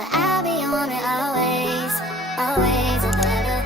but I'll be on it always, always and forever.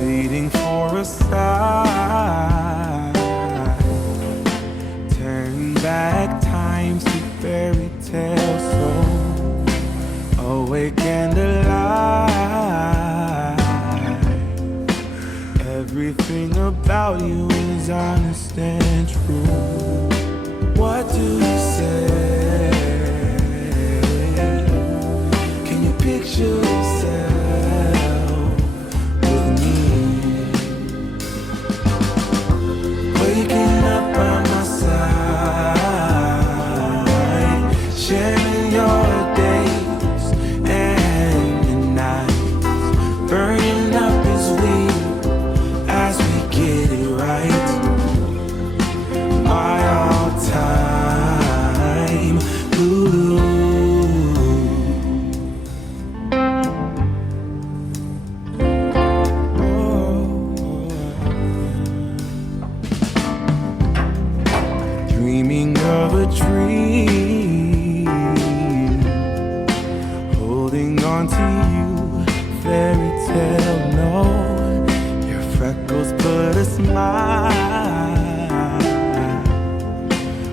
Waiting for a sign, turn back time to fairy tale soul, awake and alive. Everything about you is honest and true. What do you say? Can you picture yourself with me? Waking up by my side, sharing your days and your nights, burning up as we get it right. My all-time blue. Dreaming of a dream, holding on to you, fairy tale, no. Your freckles put a smile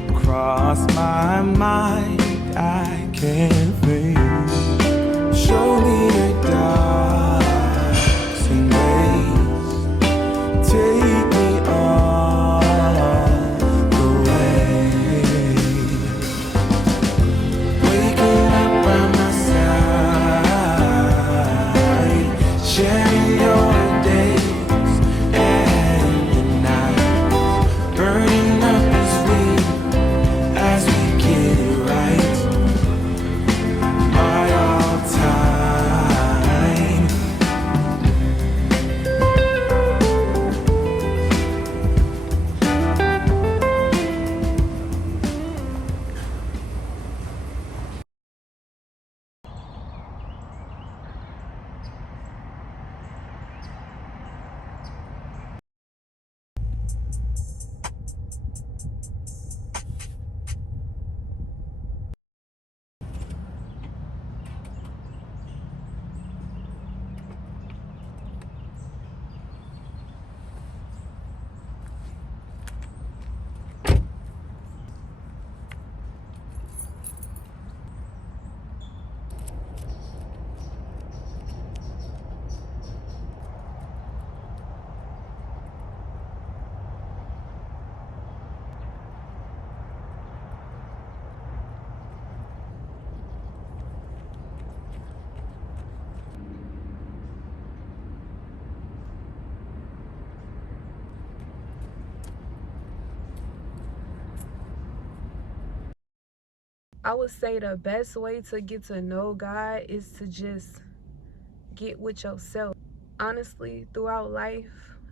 across my mind. I can't think. Show me your darks and days. Take me all the way. Waking up by my side, sharing your days and your nights, burning up as we get it right. My all-time. I would say the best way to get to know God is to just get with yourself. Honestly, throughout life,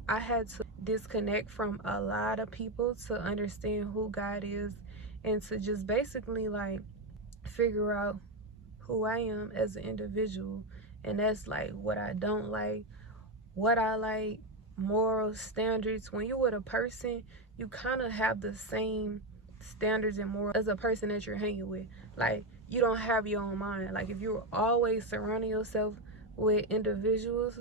I had to disconnect from a lot of people to understand who God is and to just basically like figure out who I am as an individual. And that's like what I don't like, what I like, moral standards. When you're with a person, you kind of have the same standards and morals as a person that you're hanging with. Like, you don't have your own mind. Like, if you're always surrounding yourself with individuals,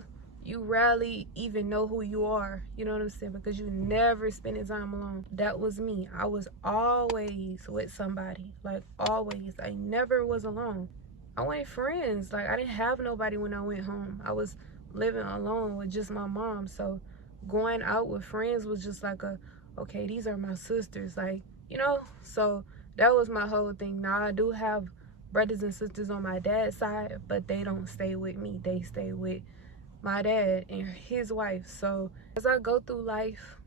you rarely even know who you are, you know what I'm saying, because you never spending time alone. That was me. I was always with somebody, like always. I never was alone. I wanted friends. Like I didn't have nobody when I went home. I was living alone with just my mom. So going out with friends was just like okay, these are my sisters, like, you know. So that was my whole thing. Now I do have brothers and sisters on my dad's side, but they don't stay with me. They stay with my dad and his wife. So as I go through life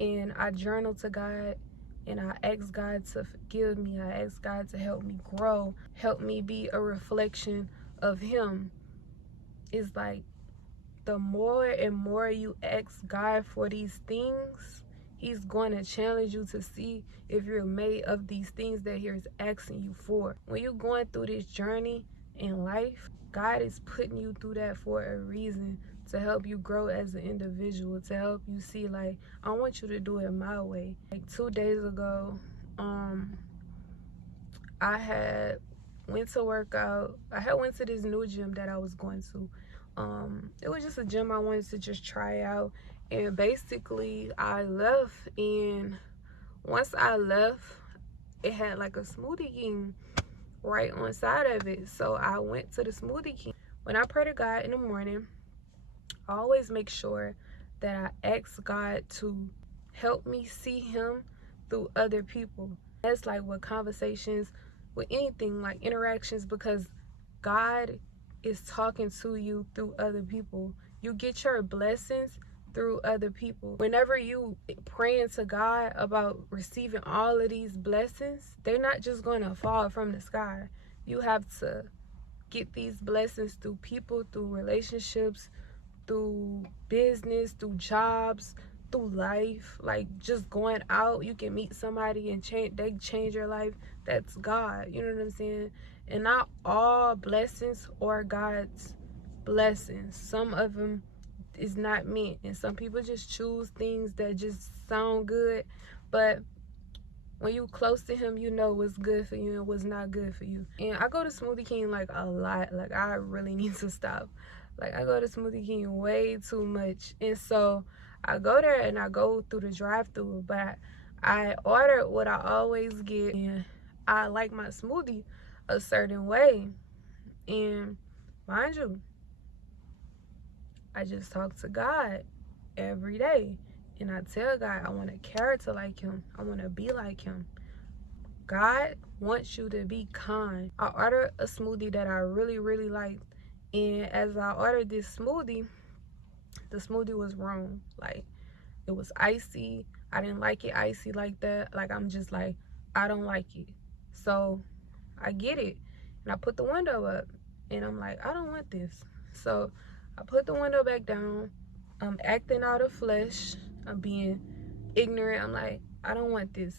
and I journal to God and I ask God to forgive me, I ask God to help me grow, help me be a reflection of him, it's like the more and more you ask God for these things, he's going to challenge you to see if you're made of these things that he's asking you for. When you're going through this journey in life, God is putting you through that for a reason, to help you grow as an individual, to help you see, like, I want you to do it my way. Like 2 days ago, I had went to work out. I had went to this new gym that I was going to. It was just a gym I wanted to just try out. And basically I left, and once I left, it had like a Smoothie King right on side of it. So I went to the Smoothie King. When I pray to God in the morning, I always make sure that I ask God to help me see him through other people. That's like with conversations, with anything, like interactions, because God is talking to you through other people. You get your blessings through other people. Whenever you praying to God about receiving all of these blessings, they're not just going to fall from the sky. You have to get these blessings through people, through relationships, through business, through jobs, through life. Like just going out, you can meet somebody and they change your life. That's God, you know what I'm saying? And not all blessings are God's blessings. Some of them is not meant, and some people just choose things that just sound good, but when you close to him, you know what's good for you and what's not good for you. And I go to Smoothie King like a lot. Like I really need to stop. Like I go to Smoothie King way too much. And so I go there and I go through the drive-thru, but I order what I always get, and I like my smoothie a certain way. And mind you, I just talk to God every day. And I tell God I want a character like him. I want to be like him. God wants you to be kind. I ordered a smoothie that I really, really liked. And as I ordered this smoothie, the smoothie was wrong. Like, it was icy. I didn't like it icy like that. Like, I'm just like, I don't like it. So I get it. And I put the window up. And I'm like, I don't want this. So I put the window back down. I'm acting out of flesh. I'm being ignorant. I'm like, I don't want this.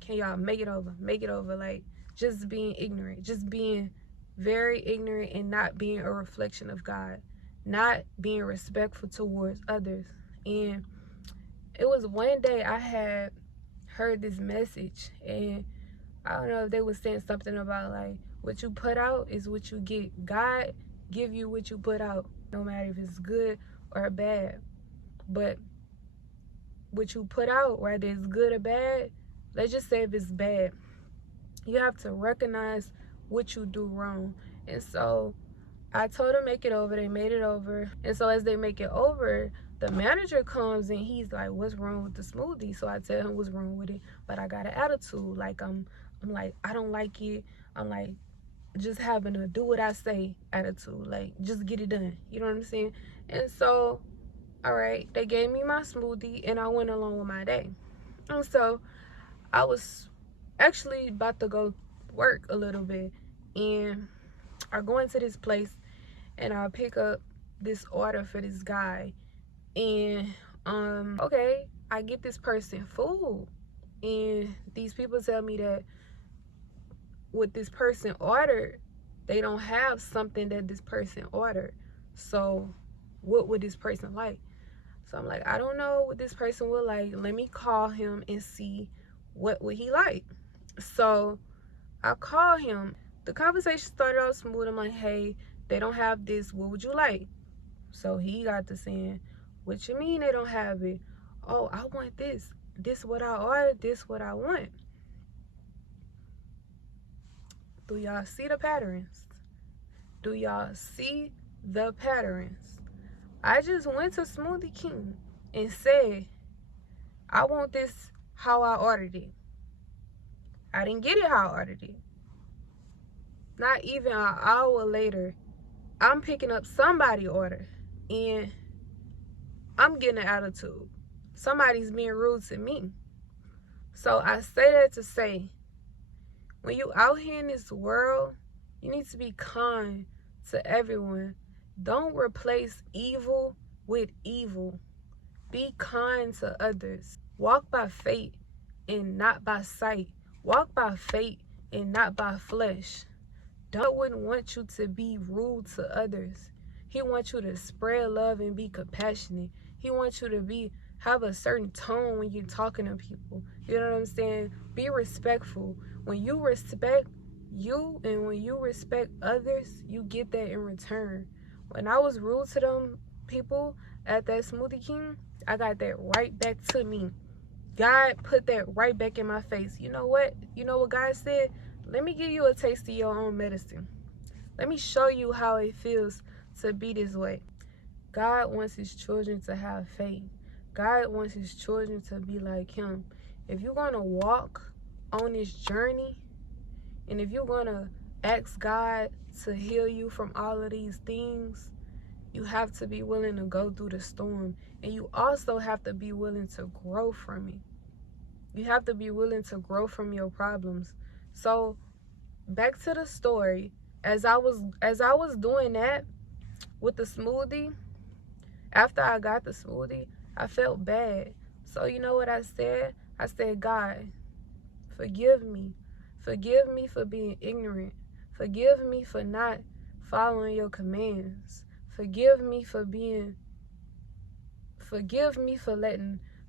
Can y'all make it over? Make it over. Like, just being ignorant. Just being very ignorant and not being a reflection of God. Not being respectful towards others. And it was one day I had heard this message. And I don't know if they were saying something about, like, what you put out is what you get. God give you what you put out. No matter if it's good or bad. But what you put out, whether it's good or bad, let's just say if it's bad, you have to recognize what you do wrong. And so I told them make it over. They made it over. And so as they make it over, the manager comes and he's like, what's wrong with the smoothie? So I tell him what's wrong with it, but I got an attitude. Like I'm like, I don't like it. I'm like, just having a do what I say attitude. Like, just get it done. You know what I'm saying? And so, all right, they gave me my smoothie and I went along with my day. And so I was actually about to go work a little bit, and I go into this place and I pick up this order for this guy. And okay, I get this person food, and these people tell me that what this person ordered, they don't have something that this person ordered. So what would this person like? So I'm like, I don't know what this person would like. Let me call him and see what would he like. So I call him. The conversation started out smooth. I'm like, hey, they don't have this. What would you like? So he got to saying, what you mean they don't have it? Oh, I want this. This what I ordered. This what I want. Do y'all see the patterns? Do y'all see the patterns? I just went to Smoothie King and said, I want this how I ordered it. I didn't get it how I ordered it. Not even an hour later, I'm picking up somebody's order and I'm getting an attitude. Somebody's being rude to me. So I say that to say, when you out here in this world, you need to be kind to everyone. Don't replace evil with evil. Be kind to others. Walk by faith and not by sight. Walk by faith and not by flesh. God wouldn't want you to be rude to others. He wants you to spread love and be compassionate. He wants you to have a certain tone when you're talking to people. You know what I'm saying? Be respectful. When you respect you and when you respect others, you get that in return. When I was rude to them people at that Smoothie King, I got that right back to me. God put that right back in my face. You know what? You know what God said? Let me give you a taste of your own medicine. Let me show you how it feels to be this way. God wants his children to have faith. God wants his children to be like him. If you're going to walk on this journey, and if you're going to ask God to heal you from all of these things, you have to be willing to go through the storm. And you also have to be willing to grow from it. You have to be willing to grow from your problems. So back to the story. As I was doing that with the smoothie, after I got the smoothie, I felt bad. So you know what I said? I said, God, forgive me. Forgive me for being ignorant. Forgive me for not following your commands. Forgive me for letting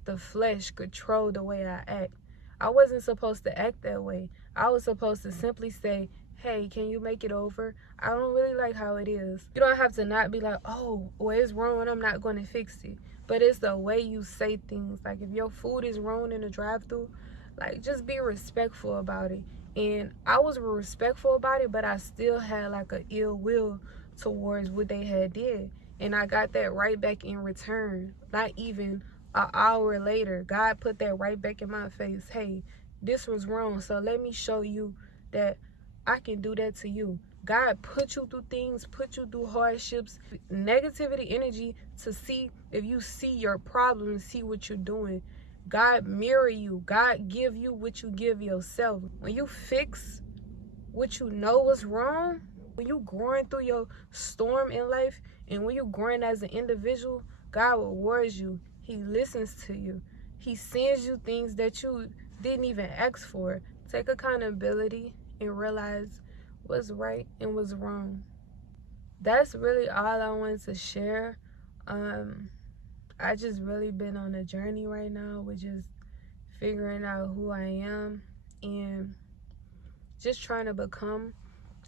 the flesh control the way I act. I wasn't supposed to act that way. I was supposed to simply say, hey, can you make it over? I don't really like how it is. You don't have to not be like, oh, well, it's wrong and I'm not going to fix it. But it's the way you say things. Like if your food is wrong in the drive-thru, like just be respectful about it. And I was respectful about it, but I still had like an ill will towards what they had did. And I got that right back in return. Not even an hour later, God put that right back in my face. Hey, this was wrong, so let me show you that I can do that to you. God put you through things, put you through hardships, negativity energy to see if you see your problems, see what you're doing. God mirror you. God give you what you give yourself. When you fix what you know was wrong, when you growing through your storm in life, and when you growing as an individual, God rewards you. He listens to you. He sends you things that you didn't even ask for. Take accountability and realize what's right and what's wrong. That's really all I wanted to share. I just really been on a journey right now with just figuring out who I am and just trying to become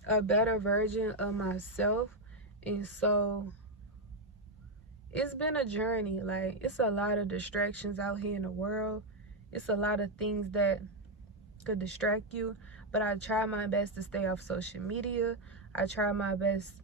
a better version of myself. And so it's been a journey. Like, it's a lot of distractions out here in the world. It's a lot of things that could distract you, but I try my best to stay off social media. I try my best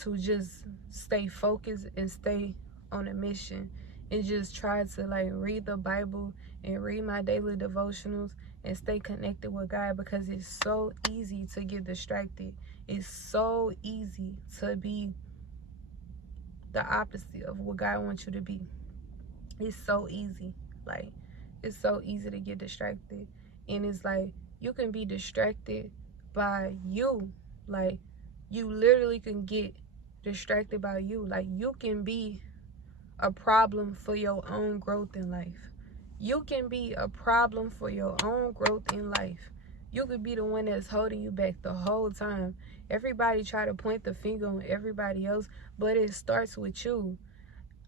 to just stay focused and stay on a mission, and just try to like read the Bible and read my daily devotionals and stay connected with God, because it's so easy to get distracted. It's so easy to be the opposite of what God wants you to be. It's so easy. Like, it's so easy to get distracted. And it's like, you can be distracted by you. Like, you literally can get distracted by you. Like, you can be a problem for your own growth in life. You can be a problem for your own growth in life. You could be the one that's holding you back the whole time. Everybody try to point the finger on everybody else, but it starts with you.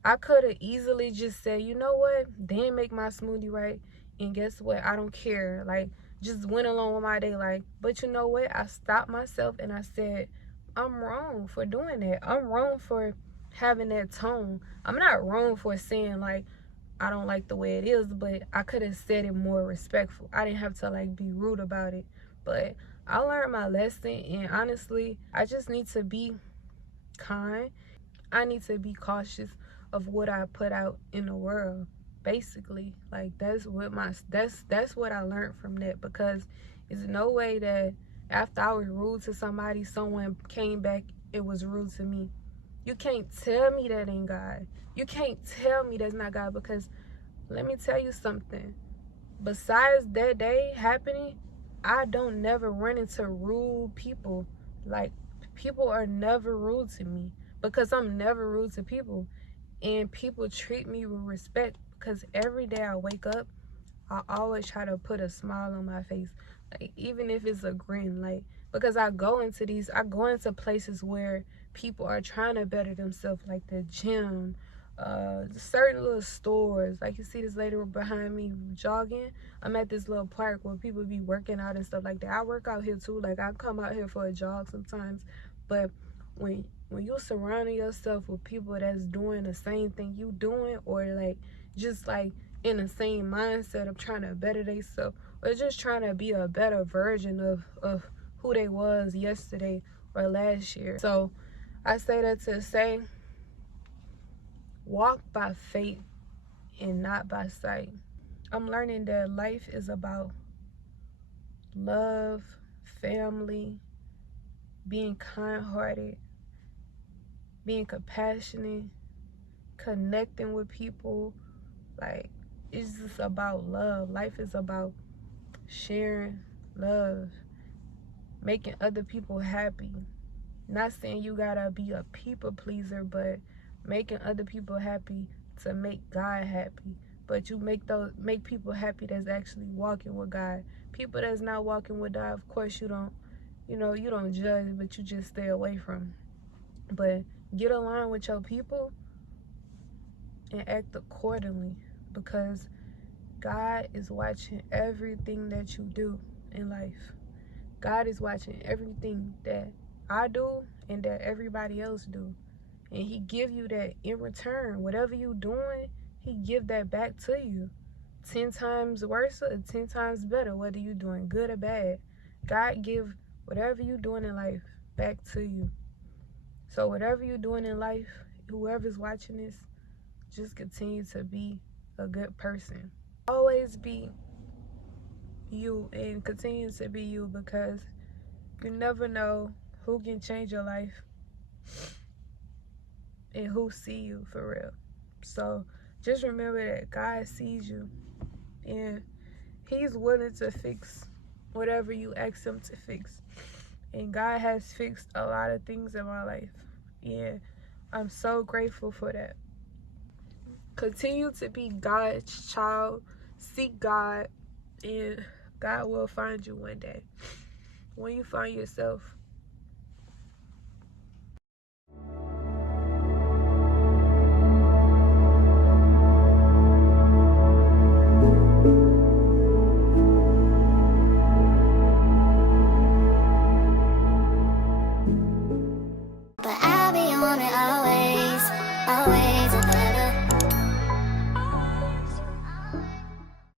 I could have easily just said, you know what, they didn't make my smoothie right, and guess what, I don't care. Like, just went along with my day. Like, but you know what, I stopped myself and I said, I'm wrong for doing that. I'm wrong for having that tone. I'm not wrong for saying like I don't like the way it is, but I could have said it more respectful. I didn't have to like be rude about it. But I learned my lesson, and honestly, I just need to be kind. I need to be cautious of what I put out in the world. Basically, like that's what I learned from that, because there's no way that after I was rude to somebody, someone came back and was rude to me. You can't tell me that ain't God. You can't tell me that's not God, because let me tell you something. Besides that day happening, I don't never run into rude people. Like, people are never rude to me because I'm never rude to people. And people treat me with respect, because every day I wake up, I always try to put a smile on my face. Like, even if it's a grin, like, because I go into places where people are trying to better themselves, like the gym, certain little stores. Like, you see this lady behind me jogging. I'm at this little park where people be working out and stuff like that. I work out here too. Like, I come out here for a jog sometimes. But when you're surrounding yourself with people that's doing the same thing you doing, or like just like in the same mindset of trying to better themselves, or just trying to be a better version of who they was yesterday or last year. So I say that to say, walk by faith and not by sight. I'm learning that life is about love, family, being kind-hearted, being compassionate, connecting with people. Like, it's just about love. Life is about sharing love, making other people happy. Not saying you gotta be a people pleaser, but making other people happy to make God happy. But you make people happy that's actually walking with God. People that's not walking with God, of course you don't judge, but you just stay away from. But get aligned with your people and act accordingly, because God is watching everything that you do in life. God is watching everything that I do and that everybody else do. And he give you that in return. Whatever you doing, he give that back to you. 10 times worse or 10 times better, whether you doing good or bad. God give whatever you doing in life back to you. So whatever you're doing in life, whoever's watching this, just continue to be a good person. Always be you and continue to be you, because you never know who can change your life and who see you for real. So just remember that God sees you, and he's willing to fix whatever you ask him to fix. And God has fixed a lot of things in my life. Yeah, I'm so grateful for that. Continue to be God's child. Seek God, and God will find you one day. When you find yourself